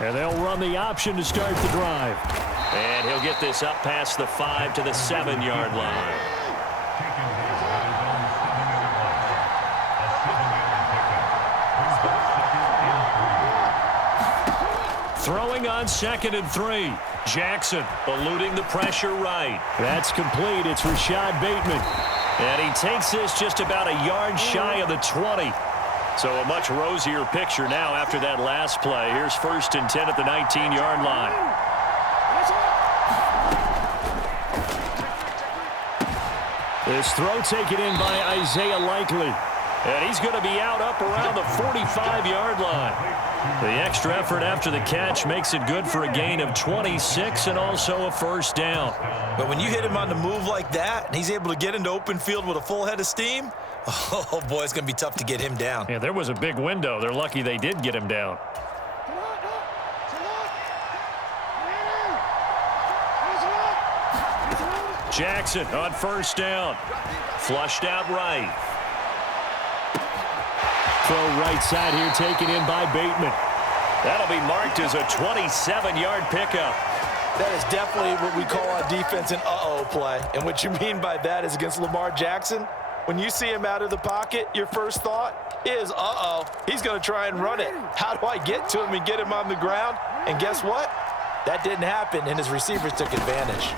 And they'll run the option to start the drive. And he'll get this up past the 5 to the 7-yard line. Throwing on 2nd and 3. Jackson eluding the pressure right. That's complete. It's Rashad Bateman. And he takes this just about a yard shy of the 20. So a much rosier picture now after that last play. Here's 1st and 10 at the 19-yard line. This throw taken in by Isaiah Likely. And he's going to be out up around the 45-yard line. The extra effort after the catch makes it good for a gain of 26 and also a 1st down. But when you hit him on the move like that, and he's able to get into open field with a full head of steam, oh, boy, it's going to be tough to get him down. Yeah, there was a big window. They're lucky they did get him down. Jackson on 1st down. Flushed out right. Throw right side here taken in by Bateman. That'll be marked as a 27-yard pickup. That is definitely what we call on defense an uh-oh play. And what you mean by that is against Lamar Jackson, when you see him out of the pocket, your first thought is, uh-oh, he's going to try and run it. How do I get to him and get him on the ground? And guess what? That didn't happen, and his receivers took advantage.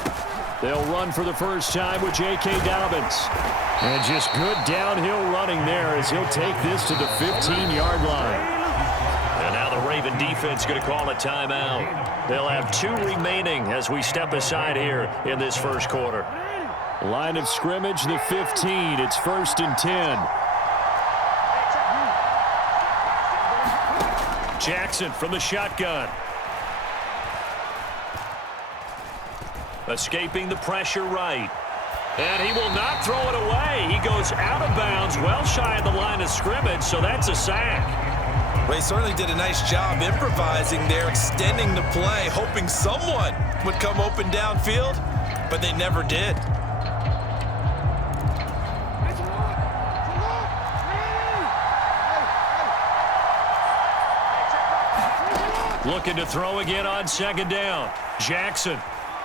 They'll run for the first time with J.K. Dobbins. And just good downhill running there as he'll take this to the 15-yard line. And now the Raven defense going to call a timeout. They'll have 2 remaining as we step aside here in this first quarter. Line of scrimmage, the 15. It's 1st and 10. Jackson from the shotgun. Escaping the pressure right. And he will not throw it away. He goes out of bounds, well shy of the line of scrimmage, so that's a sack. Well, he certainly did a nice job improvising there, extending the play, hoping someone would come open downfield, but they never did. Looking to throw again on 2nd down. Jackson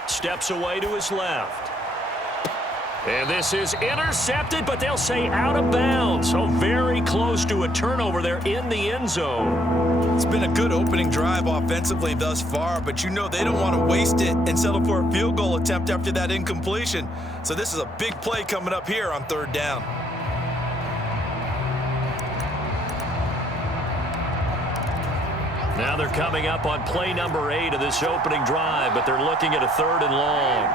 steps away to his left. And this is intercepted, but they'll say out of bounds. So very close to a turnover there in the end zone. It's been a good opening drive offensively thus far, but you know they don't want to waste it and settle for a field goal attempt after that incompletion. So this is a big play coming up here on 3rd down. Now they're coming up on play number 8 of this opening drive, but they're looking at a 3rd and long.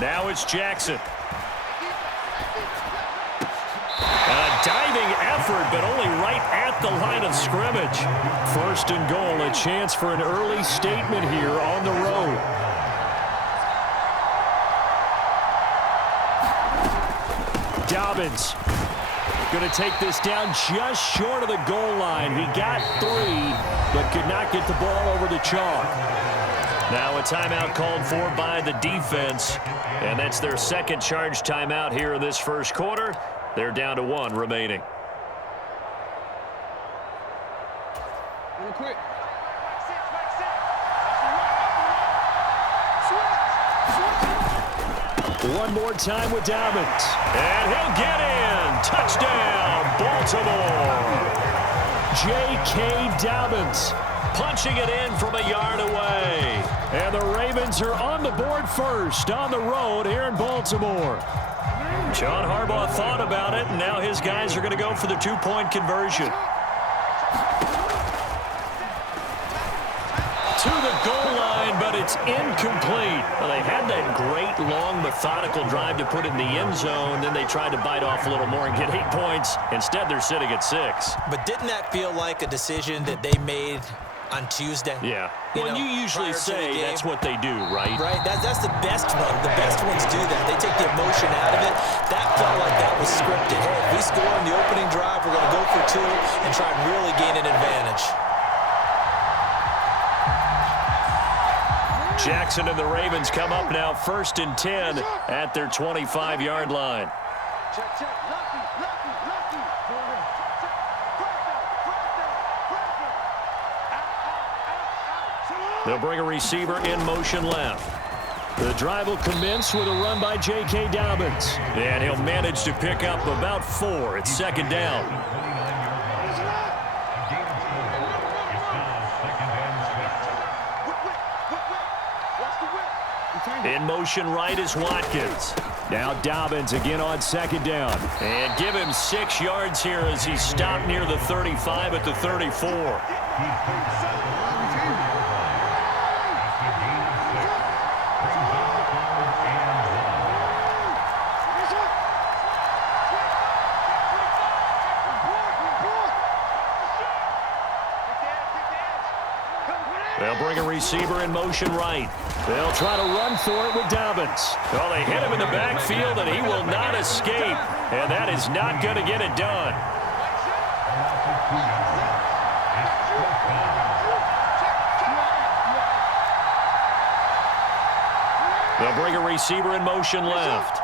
Now it's Jackson. A diving effort, but only right at the line of scrimmage. 1st and goal, a chance for an early statement here on the road. Dobbins going to take this down just short of the goal line. He got 3, but could not get the ball over the chalk. Now a timeout called for by the defense, and that's their 2nd charge timeout here in this first quarter. They're down to 1 remaining. Real quick. One more time with Dobbins. And he'll get in. Touchdown, Baltimore. J.K. Dobbins punching it in from a yard away. And the Ravens are on the board first on the road here in Baltimore. John Harbaugh thought about it, and now his guys are going to go for the 2-point conversion. To the goal line, but it's incomplete. Well, they had that great, long, methodical drive to put it in the end zone. Then they tried to bite off a little more and get 8 points. Instead, they're sitting at 6. But didn't that feel like a decision that they made on Tuesday? Yeah. Well, you usually say that's what they do, right? Right. That's the best one. The best ones do that. They take the emotion out of it. That felt like that was scripted. Hey, if we score on the opening drive, we're going to go for 2 and try and really gain an advantage. Jackson and the Ravens come up now 1st and 10 at their 25-yard line. They'll bring a receiver in motion left. The drive will commence with a run by J.K. Dobbins. And he'll manage to pick up about 4. It's second down. In motion right is Watkins. Now Dobbins again on second down. And give him 6 yards here as he stopped near the 35 at the 34. They'll bring a receiver in motion right. They'll try to run for it with Dobbins. Well, they hit him in the backfield, and he will not escape. And that is not going to get it done. They'll bring a receiver in motion left.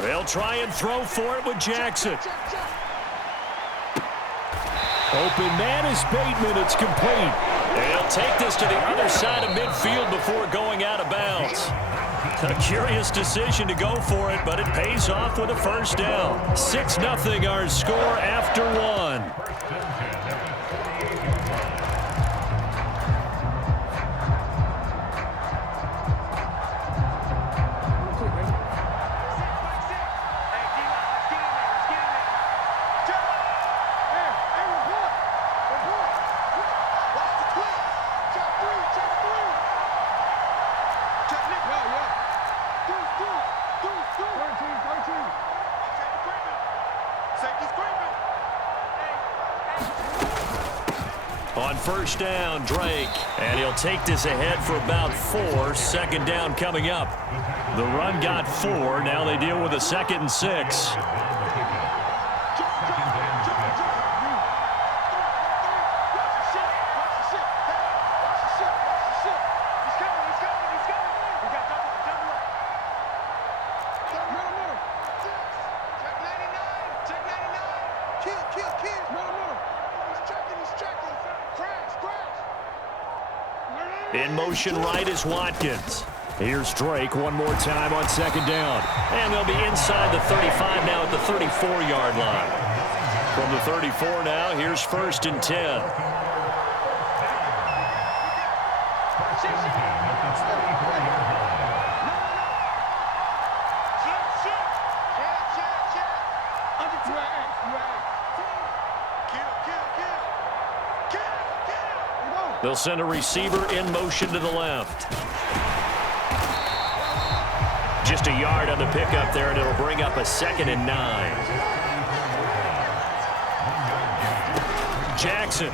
They'll try and throw for it with Jackson. Open man is Bateman. It's complete. They'll take this to the other side of midfield before going out of bounds. A curious decision to go for it, but it pays off with a first down. 6-0 our score after 1. On first down, Drake. And he'll take this ahead for about 4. Second down coming up. The run got 4. Now they deal with a 2nd and 6. In motion right is Watkins. Here's Drake one more time on second down. And they'll be inside the 35 now at the 34-yard line. From the 34 now, here's 1st and 10. They'll send a receiver in motion to the left. Just a yard on the pickup there, and it'll bring up a 2nd and 9. Jackson.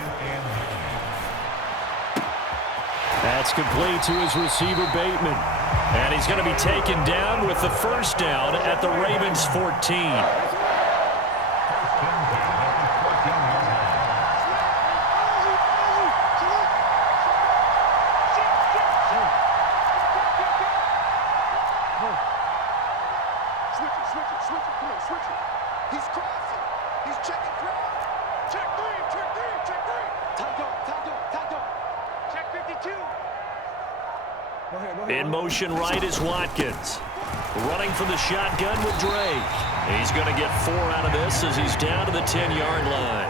That's complete to his receiver, Bateman. And he's going to be taken down with the first down at the Ravens 14. In motion right is Watkins. Running from the shotgun with Drake. He's going to get 4 out of this as he's down to the 10-yard line.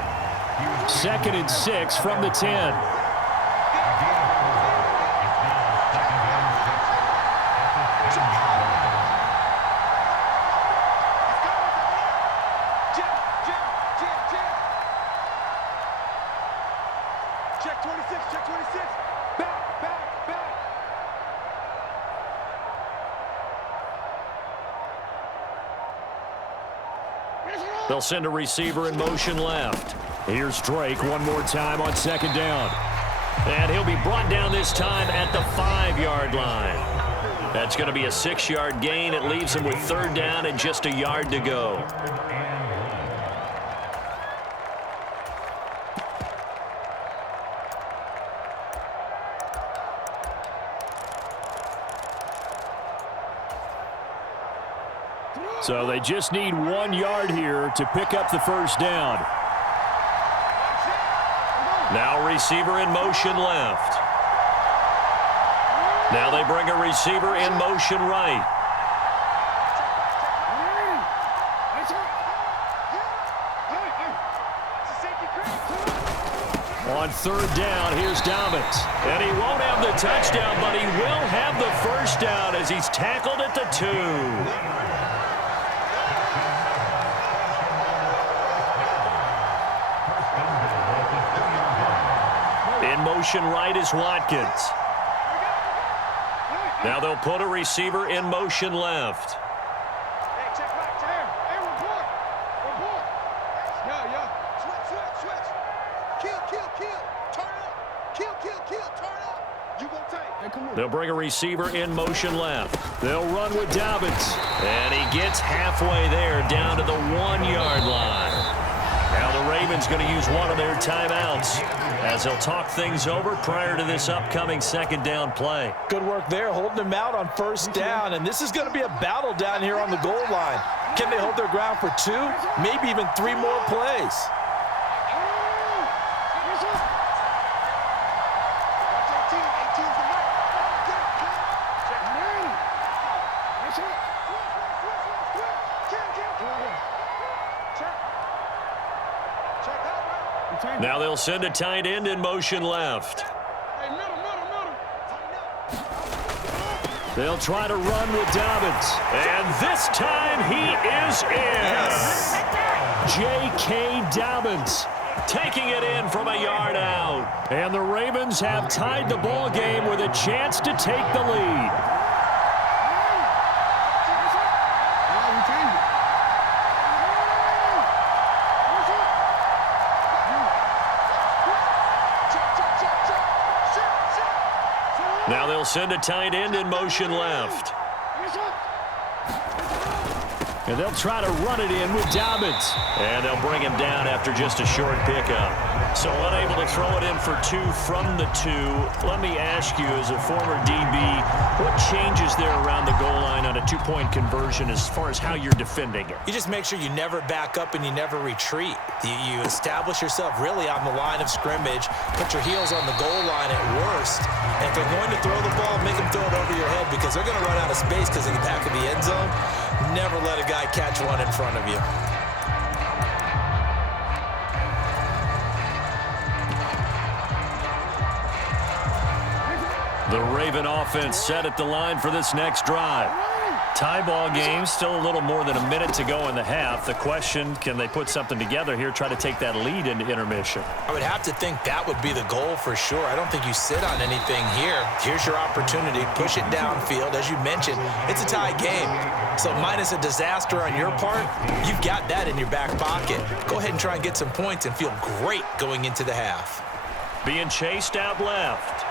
2nd and 6 from the 10. Check 26, check 26. Back, back, back. They'll send a receiver in motion left. Here's Drake one more time on second down. And he'll be brought down this time at the 5-yard line. That's going to be a 6-yard gain. It leaves him with 3rd down and just a yard to go. So they just need 1 yard here to pick up the first down. Now receiver in motion left. Now they bring a receiver in motion right. On third down, here's Dobbins. And he won't have the touchdown, but he will have the first down as he's tackled at the 2. In motion right is Watkins. Now they'll put a receiver in motion left. Hey, check back. Hey, report. Report. Yo. Switch. Kill. Turn up. Kill. Turn up. You gonna take. Hey, come on. They'll bring a receiver in motion left. They'll run with Dobbins. And he gets halfway there down to the 1 yard line. Now the Ravens going to use one of their timeouts as they'll talk things over prior to this upcoming second down play. Good work there, holding them out on first down. And this is going to be a battle down here on the goal line. Can they hold their ground for 2, maybe even 3 more plays? Now they'll send a tight end in motion left. They'll try to run with Dobbins. And this time he is in. J.K. Dobbins taking it in from a yard out. And the Ravens have tied the ball game with a chance to take the lead. Now they'll send a tight end in motion left. And they'll try to run it in with Dobbins. And they'll bring him down after just a short pickup. So unable to throw it in for 2 from the 2. Let me ask you, as a former DB, what changes there around the goal line on a 2-point conversion as far as how you're defending it? You just make sure you never back up and you never retreat. You establish yourself really on the line of scrimmage, put your heels on the goal line at worst. And if they're going to throw the ball, make them throw it over your head because they're going to run out of space because of the back of the end zone. Never let a guy catch one in front of you. The Raven offense set at the line for this next drive. Tie ball game, still a little more than a minute to go in the half. The question, can they put something together here, try to take that lead into intermission? I would have to think that would be the goal for sure. I don't think you sit on anything here. Here's your opportunity. Push it downfield. As you mentioned, it's a tie game. So minus a disaster on your part, you've got that in your back pocket. Go ahead and try and get some points and feel great going into the half. Being chased out left.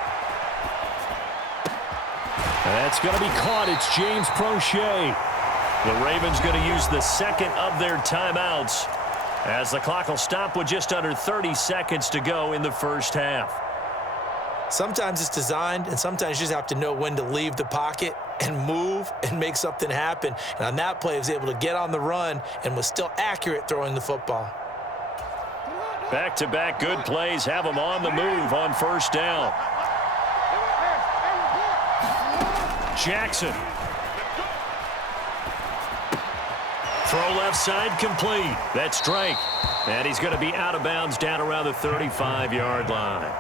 That's going to be caught. It's James Prochet. The Ravens going to use the second of their timeouts as the clock will stop with just under 30 seconds to go in the first half. Sometimes it's designed, and sometimes you just have to know when to leave the pocket and move and make something happen. And on that play, he was able to get on the run and was still accurate throwing the football. Back-to-back good plays have them on the move on first down. Jackson. Throw left side complete. That's Drake. And he's going to be out of bounds down around the 35-yard line.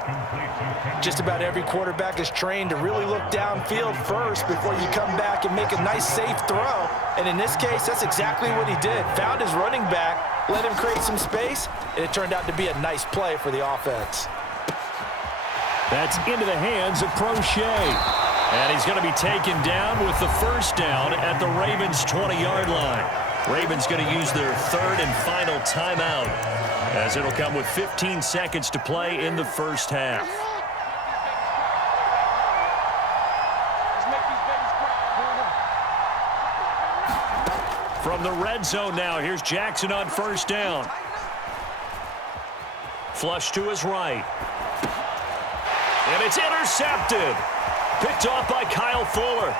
Just about every quarterback is trained to really look downfield first before you come back and make a nice, safe throw. And in this case, that's exactly what he did. Found his running back, let him create some space, and it turned out to be a nice play for the offense. That's into the hands of Prochet. And he's going to be taken down with the first down at the Ravens' 20-yard line. Ravens going to use their third and final timeout as it'll come with 15 seconds to play in the first half. From the red zone now, here's Jackson on first down. Flush to his right. And it's intercepted. Picked off by Kyle Fuller.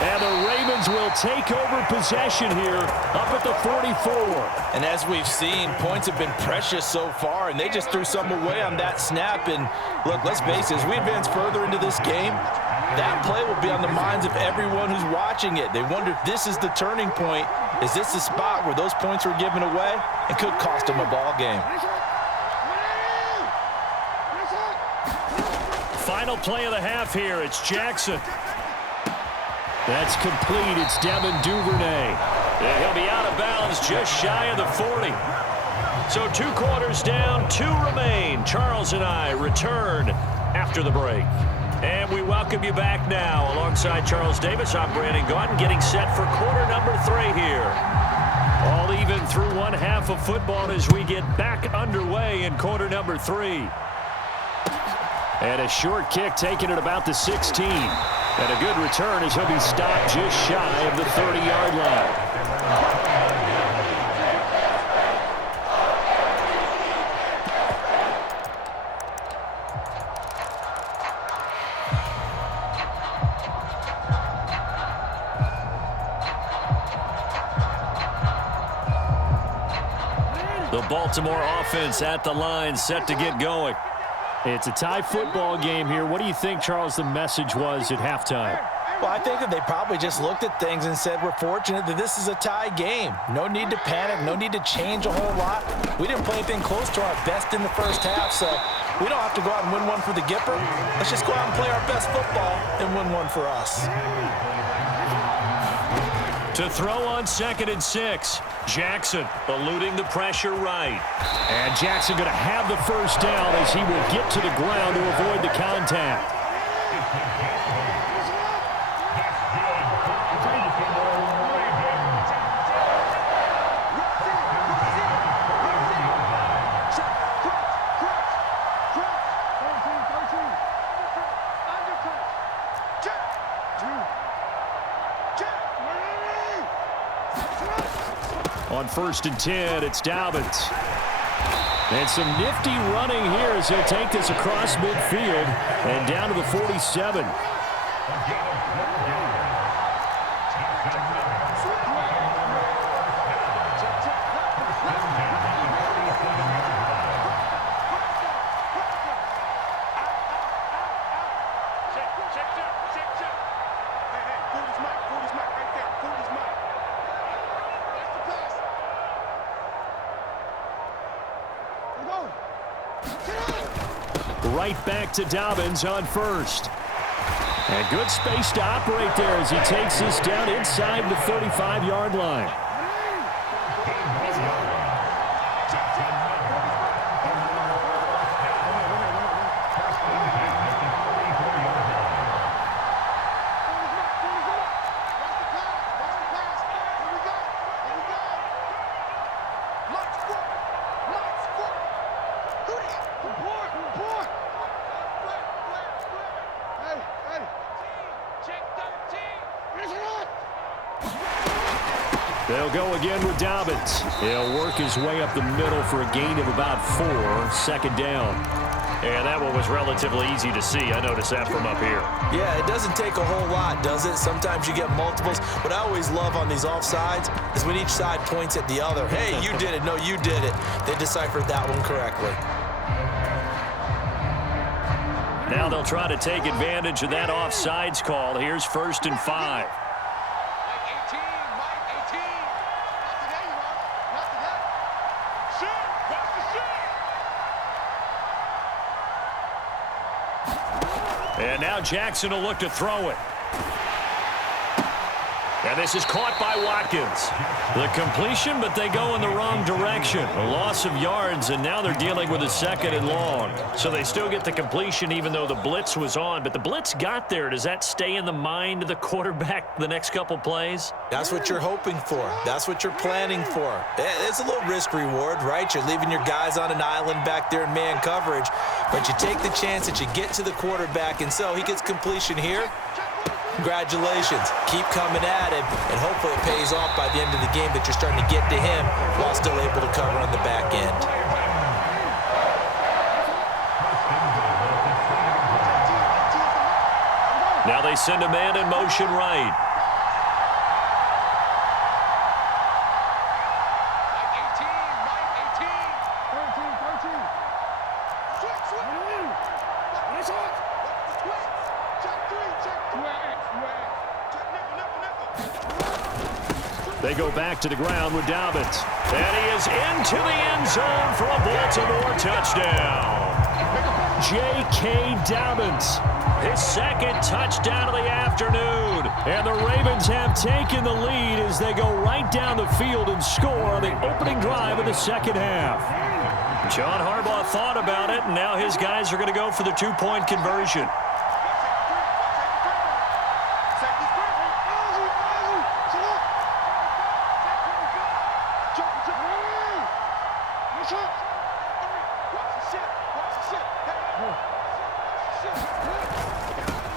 And the Ravens will take over possession here up at the 44. And as we've seen, points have been precious so far, and they just threw some away on that snap. And look, let's face it, as we advance further into this game, that play will be on the minds of everyone who's watching it. They wonder if this is the turning point. Is this the spot where those points were given away and could cost them a ball game? Final play of the half here. It's Jackson. That's complete. It's Devin Duvernay. Yeah, he'll be out of bounds just shy of the 40. So 2 quarters down, 2 remain. Charles and I return after the break. And we welcome you back now. Alongside Charles Davis, I'm Brandon Gaudin, getting set for quarter number 3 here. All even through one half of football as we get back underway in quarter number 3. And a short kick taken at about the 16. And a good return as he'll be stopped just shy of the 30-yard line. The Baltimore offense at the line, set to get going. It's a tie football game here. What do you think, Charles, the message was at halftime? Well, I think that they probably just looked at things and said, we're fortunate that this is a tie game. No need to panic, no need to change a whole lot. We didn't play anything close to our best in the first half, so we don't have to go out and win one for the Gipper. Let's just go out and play our best football and win one for us. To throw on 2nd and 6. Jackson eluding the pressure right. And Jackson going to have the first down as he will get to the ground to avoid the contact. On 1st and 10, it's Dobbins. And some nifty running here as he'll take this across midfield and down to the 47. Right back to Dobbins on 1st. And good space to operate there as he takes this down inside the 35-yard line. They'll go again with Dobbins. He'll work his way up the middle for a gain of about 4, 2nd down. And that one was relatively easy to see. I noticed that from up here. Yeah, it doesn't take a whole lot, does it? Sometimes you get multiples. What I always love on these offsides is when each side points at the other. Hey, you did it. No, you did it. They deciphered that one correctly. Now they'll try to take advantage of that offsides call. Here's 1st and 5. And now Jackson will look to throw it. And this is caught by Watkins. The completion, but they go in the wrong direction. A loss of yards, and now they're dealing with a 2nd and long. So they still get the completion even though the blitz was on. But the blitz got there. Does that stay in the mind of the quarterback the next couple plays? That's what you're hoping for. That's what you're planning for. It's a little risk reward, right? You're leaving your guys on an island back there in man coverage. But you take the chance that you get to the quarterback, and so he gets completion here. Congratulations. Keep coming at him, and hopefully it pays off by the end of the game that you're starting to get to him while still able to cover on the back end. Now they send a man in motion right. They go back to the ground with Dobbins. And he is into the end zone for a Baltimore touchdown. J.K. Dobbins. His second touchdown of the afternoon. And the Ravens have taken the lead as they go right down the field and score on the opening drive of the second half. John Harbaugh thought about it, and now his guys are going to go for the two-point conversion.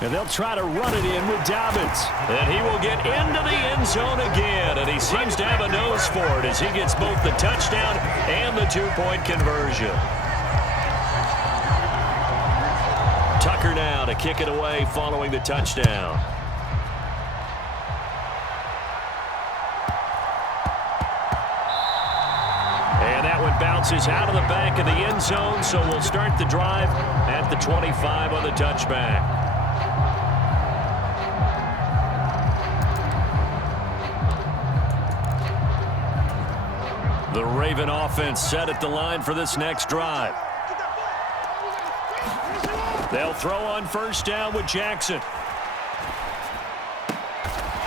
And they'll try to run it in with Dobbins. And he will get into the end zone again, and he seems to have a nose for it as he gets both the touchdown and the two-point conversion. Tucker now to kick it away following the touchdown. And that one bounces out of the back of the end zone, so we'll start the drive at the 25 on the touchback. The Raven offense set at the line for this next drive. They'll throw on first down with Jackson.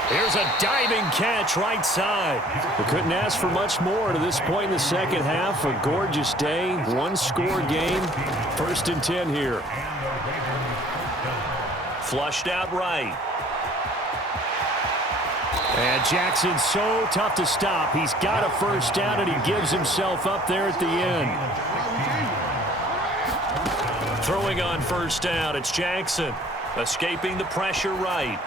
Here's a diving catch right side. We couldn't ask for much more to this point in the second half. A gorgeous day, one-score game. 1st and 10 here. Flushed out right. And Jackson's so tough to stop. He's got a first down, and he gives himself up there at the end. Throwing on first down, it's Jackson. Escaping the pressure right.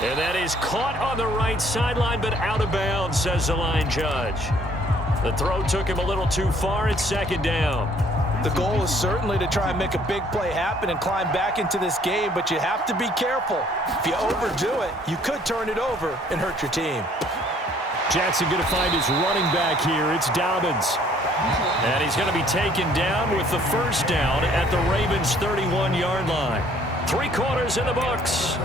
And that is caught on the right sideline, but out of bounds, says the line judge. The throw took him a little too far. It's 2nd down. The goal is certainly to try and make a big play happen and climb back into this game, but you have to be careful. If you overdo it, you could turn it over and hurt your team. Jackson going to find his running back here. It's Dobbins. And he's going to be taken down with the first down at the Ravens' 31-yard line. 3 quarters in the books.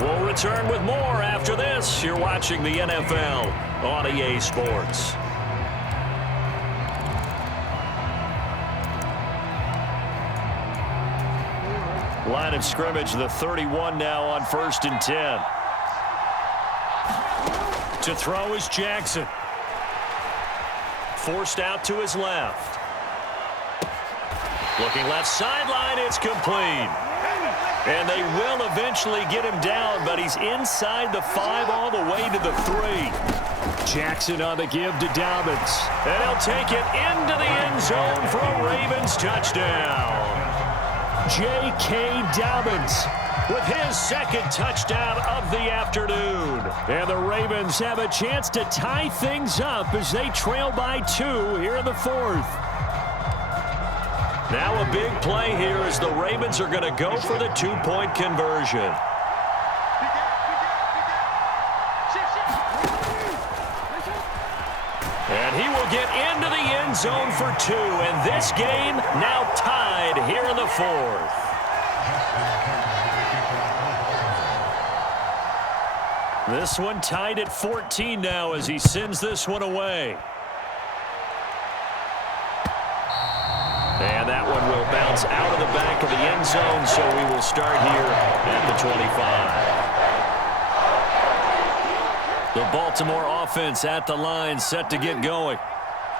We'll return with more after this. You're watching the NFL on EA Sports. Line of scrimmage, the 31 now on 1st and 10. To throw is Jackson. Forced out to his left. Looking left sideline, it's complete. And they will eventually get him down, but he's inside the 5 all the way to the 3. Jackson on the give to Dobbins. And he'll take it into the end zone for a Ravens touchdown. J.K. Dobbins with his second touchdown of the afternoon. And the Ravens have a chance to tie things up as they trail by 2 here in the 4th. Now a big play here as the Ravens are going to go for the two-point conversion. And he will get into the end zone for 2. And this game now tied here in the 4th. This one tied at 14 now as he sends this one away. And that one will bounce out of the back of the end zone, so we will start here at the 25. The Baltimore offense at the line, set to get going.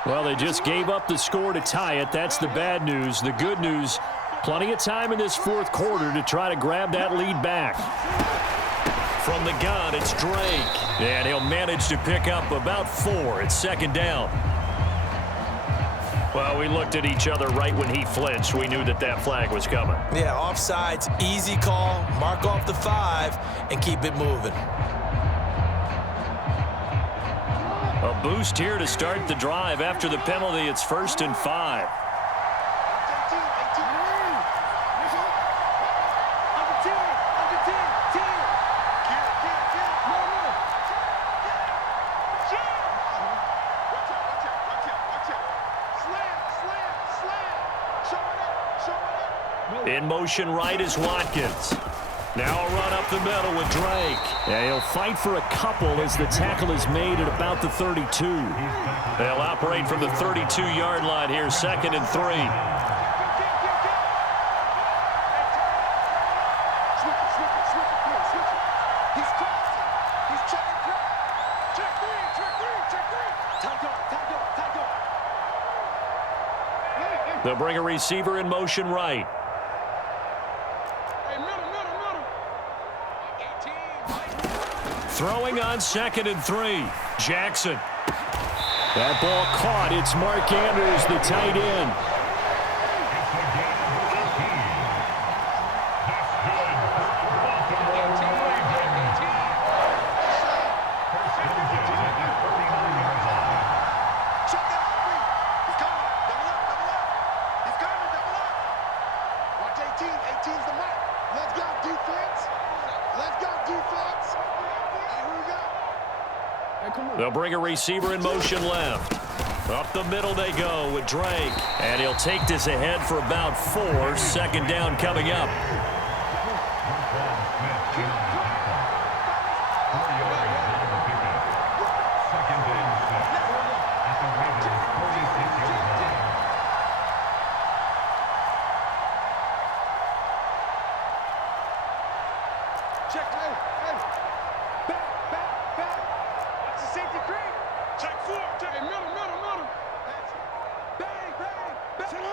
Well, they just gave up the score to tie it. That's the bad news. The good news, plenty of time in this 4th quarter to try to grab that lead back. From the gun, it's Drake. And he'll manage to pick up about 4. It's 2nd down. Well, we looked at each other right when he flinched. We knew that that flag was coming. Yeah, offsides, easy call. Mark off the 5 and keep it moving. A boost here to start the drive. After the penalty, it's 1st and 5. In motion right is Watkins. Now a run up the middle with Drake. Yeah, he'll fight for a couple as the tackle is made at about the 32. They'll operate from the 32-yard line here, 2nd and 3. They'll bring a receiver in motion right. Throwing on 2nd and 3. Jackson. That ball caught. It's Mark Andrews, the tight end. They'll bring a receiver in motion left. Up the middle they go with Drake. And he'll take this ahead for about 4. 2nd down coming up.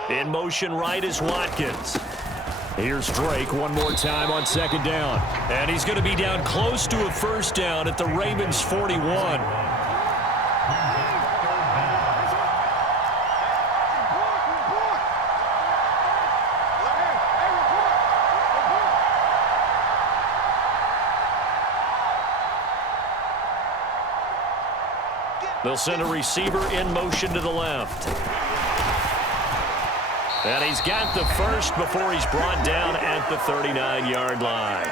In motion right is Watkins. Here's Drake one more time on 2nd down. And he's going to be down close to a 1st down at the Ravens' 41. They'll send a receiver in motion to the left. And he's got the first before he's brought down at the 39-yard line.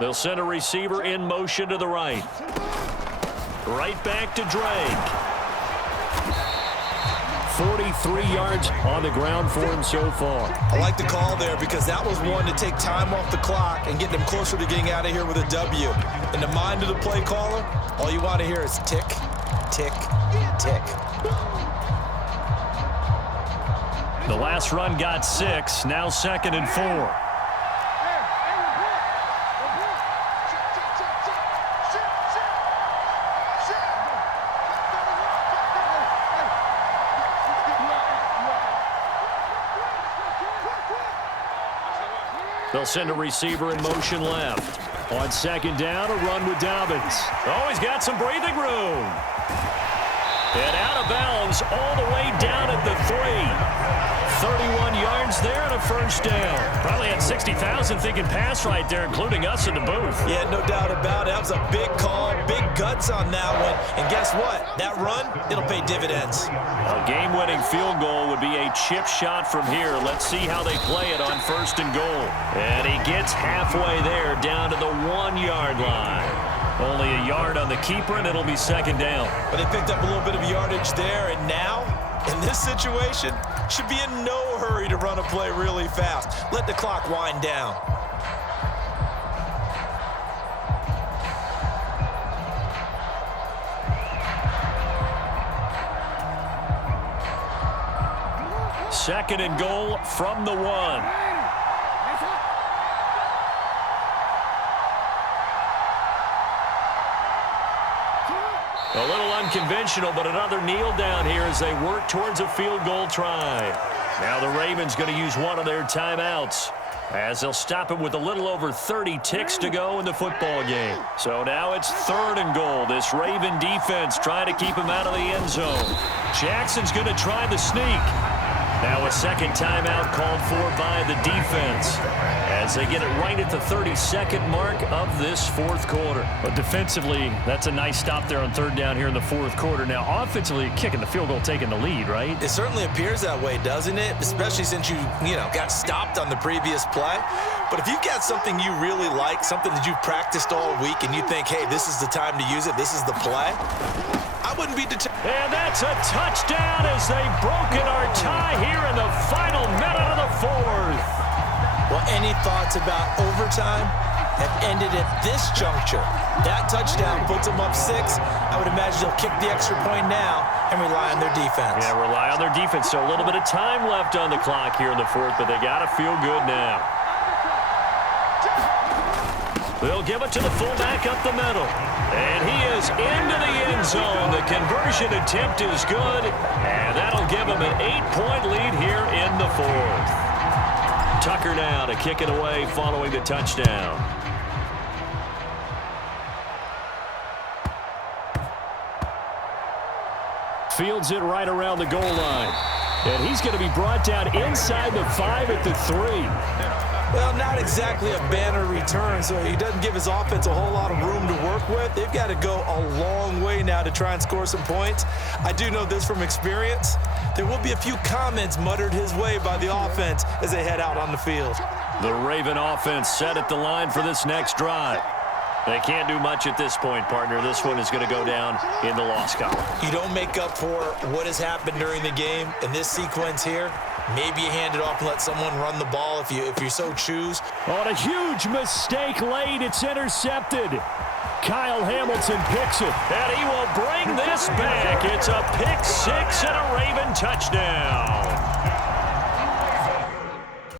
They'll send a receiver in motion to the right. Right back to Drake. 43 yards on the ground for him so far. I like the call there because that was one to take time off the clock and get them closer to getting out of here with a W. In the mind of the play caller, all you want to hear is tick, tick, tick. The last run got 6. Now 2nd and 4. They'll send a receiver in motion left. On 2nd down, a run with Dobbins. Oh, he's got some breathing room. And out of bounds all the way down at the 3. 31 yards there and a 1st down. Probably had 60,000 thinking pass right there, including us in the booth. Yeah, no doubt about it. That was a big call, big guts on that one. And guess what? That run, it'll pay dividends. A game-winning field goal would be a chip shot from here. Let's see how they play it on 1st and goal. And he gets halfway there down to the 1-yard line. Only a yard on the keeper, and it'll be 2nd down. But they picked up a little bit of yardage there, and now, in this situation, should be in no hurry to run a play really fast. Let the clock wind down. Second and goal from the 1. A little unconventional, but another kneel down here as they work towards a field goal try. Now the Ravens going to use one of their timeouts as they'll stop him with a little over 30 ticks to go in the football game. So now it's 3rd and goal. This Raven defense trying to keep him out of the end zone. Jackson's going to try the sneak. Now a second timeout called for by the defense as they get it right at the 32nd mark of this fourth quarter. But defensively, that's a nice stop there on third down here in the fourth quarter. Now, offensively, kicking the field goal, taking the lead, right? It certainly appears that way, doesn't it? Especially since you got stopped on the previous play. But if you've got something you really like, something that you've practiced all week, and you think, hey, this is the time to use it, this is the play, I wouldn't be deterred. And that's a touchdown as they've broken our tie here in the final minute of the fourth. Well, any thoughts about overtime have ended at this juncture. That touchdown puts them up 6. I would imagine they'll kick the extra point now and rely on their defense. Yeah, rely on their defense. So a little bit of time left on the clock here in the fourth, but they got to feel good now. They'll give it to the fullback up the middle. And he is into the end zone. The conversion attempt is good, and that'll give him an 8-point lead here in the fourth. Tucker now to kick it away following the touchdown. Fields it right around the goal line. And he's going to be brought down inside the 5 at the 3. Well, not exactly a banner return, so he doesn't give his offense a whole lot of room to work with. They've got to go a long way now to try and score some points. I do know this from experience. There will be a few comments muttered his way by the offense as they head out on the field. The Raven offense set at the line for this next drive. They can't do much at this point, partner. This one is going to go down in the loss column. You don't make up for what has happened during the game in this sequence here. Maybe you hand it off and let someone run the ball if you so choose. On a huge mistake late, it's intercepted. Kyle Hamilton picks it. And he will bring this back. It's a pick 6 and a Raven touchdown.